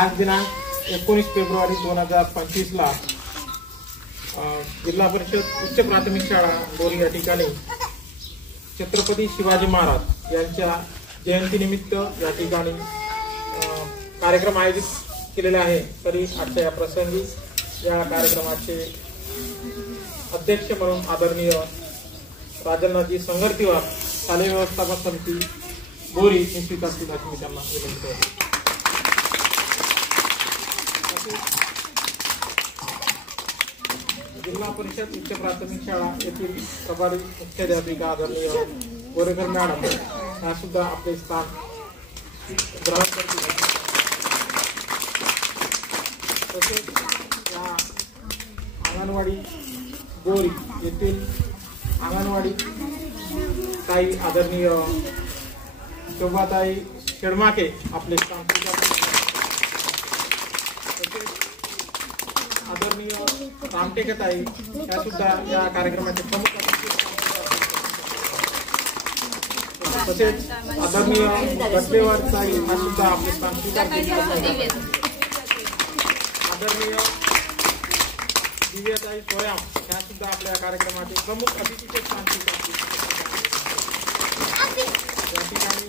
आज दिनांक 19 फेब्रुवारी 2025 ला जिल्हा परिषद उच्च प्राथमिक शाळा बोरी या ठिकाणी छत्रपती शिवाजी महाराज यांच्या जयंतीनिमित्त या ठिकाणी कार्यक्रम आयोजित केलेले आहे। तरी आजच्या या प्रसंगी या कार्यक्रमाचे अध्यक्ष म्हणून आदरणीय राजन्नाथजी संगरतीवार शालेय व्यवस्थापन समिती बोरी यांची स्वीकारतील अशी मी त्यांना विनंती करतो। जिल्हा परिषद उच्च प्राथमिक शाळा येथील प्रभारी मुख्याध्यापिका आदरणीय बोरेकर मॅडम या सुद्धा आपले स्थान ग्रहण करतील। तसेच या अंगणवाडी बोरी येथील अंगणवाडी ताई आदरणीय शोभाताई शेडमाके आपले स्थान आदरणीय रामटेकताई या सुद्धा या कार्यक्रमाचे प्रमुख तसेच आदरणीय गटलेवारताई हा सुद्धा आपले स्थान स्वीकारतील। आदरणीय दिव्याताई सोयाम या सुद्धा आपल्या कार्यक्रमाचे प्रमुख अतिथीचे स्थान स्वीकारतील। या ठिकाणी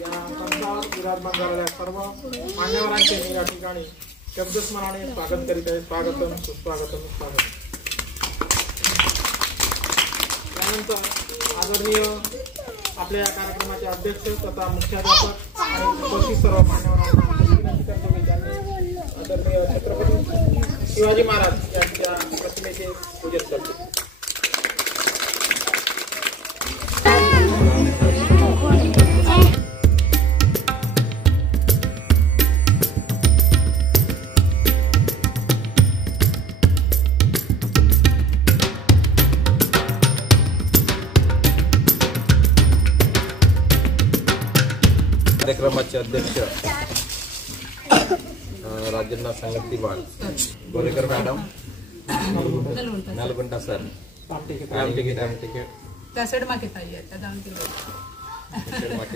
या मंचावर विराजमान झालेल्या सर्व मान्यवरांचे मी या ठिकाणी शब्दस्मरणाने स्वागत करीत आहे। स्वागतम सुस्वागतम स्वागत। त्यानंतर आदरणीय आपल्या या कार्यक्रमाचे अध्यक्ष तथा मुख्याध्यापक आणि उपस्थित सर्व मान्यवरांना विनंती करतो की त्यांनी आदरणीय छत्रपती शिवाजी महाराज यांच्या प्रतिमेचे पूजन करतो। कार्यक्रमाचे अध्यक्ष राजन्नाथ संगरतीवार बोरेकर मॅडम नलगुंटा सर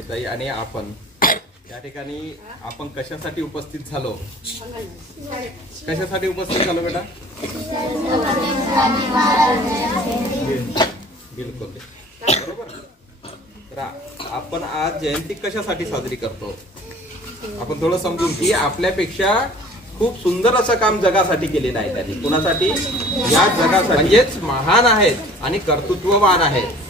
ताई आणि आपण या ठिकाणी आपण कशासाठी उपस्थित झालो बेटा? बिलकुल बरोबर। तर आपण आज जयंती कशासाठी साजरी करतो आपण थोडं समजून की आपल्यापेक्षा खूप सुंदर असं काम जगासाठी केलेलं आहे त्यांनी। कुणासाठी? या जगासाठी, म्हणजेच महान आहेत आणि कर्तृत्ववान आहेत।